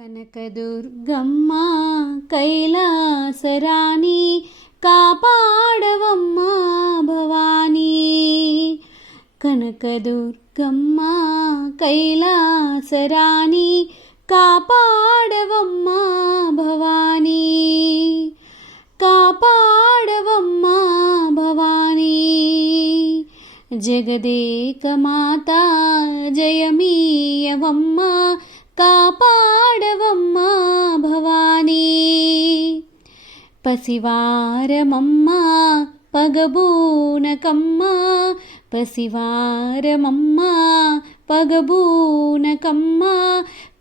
కనకదుర్గమ్మ కైలాసరాణి కాపాడవమ్మ భవానీ. కనకదుర్గమ్మ కైలాసరాణి కాపాడవమ్మ భవానీ. కాపాడవమ్మ భవానీ. జగదేక మాత జయమీయవమ్మ కాపాడ పసివారమమ్మ పగబూనకమ్మ. పసివారమమ్మ పగబూనకమ్మ.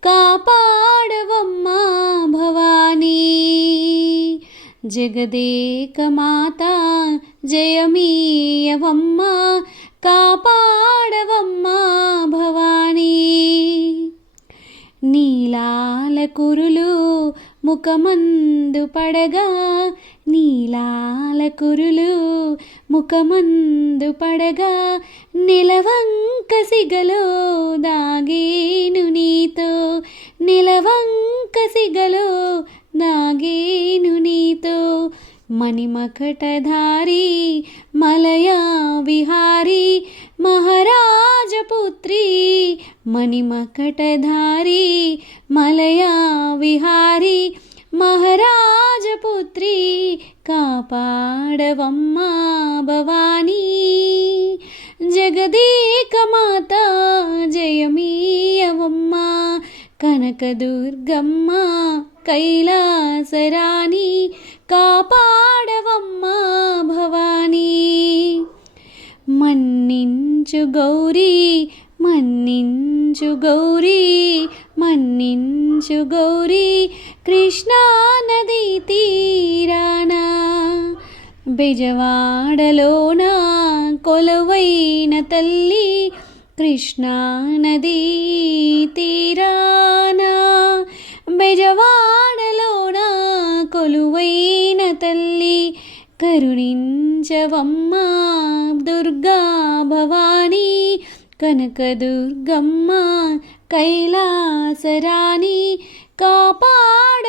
కాపాడవమ్మ భవానీ. జగదేక మాత జయమీయవమ్మ. కాపాడవమ్మ భవానీ. నీలాల కురులు ముఖమందు పడగా నీలాల కురులు ముఖమందు పడగా నిలవంక సిగలో దాగేను నీతో నిలవంక సిగలో దాగేను నీతో మణిమకటధారి మలయా విహారీ మహారాజపుత్రి మణిమకటధారి మలయా కాపాడవమ్మ భవానీ. జగదేక మాత జయమీయవమ్మ. కనకదుర్గమ్మ కైలాసరాణి కాపాడవమ్మ భవానీ. మన్నించు గౌరీ మన్నించు గౌరీ మన్నించు గౌరీ కృష్ణా నదీ బెజవాడలోన కొలువైన తల్లి కృష్ణానదీ తీరాన? బెజవాడలోన కొలువైన తల్లి కరుణించవమ్మ దుర్గా భవానీ కనకదుర్గమ్మ కైలాసరాణి కాపాడ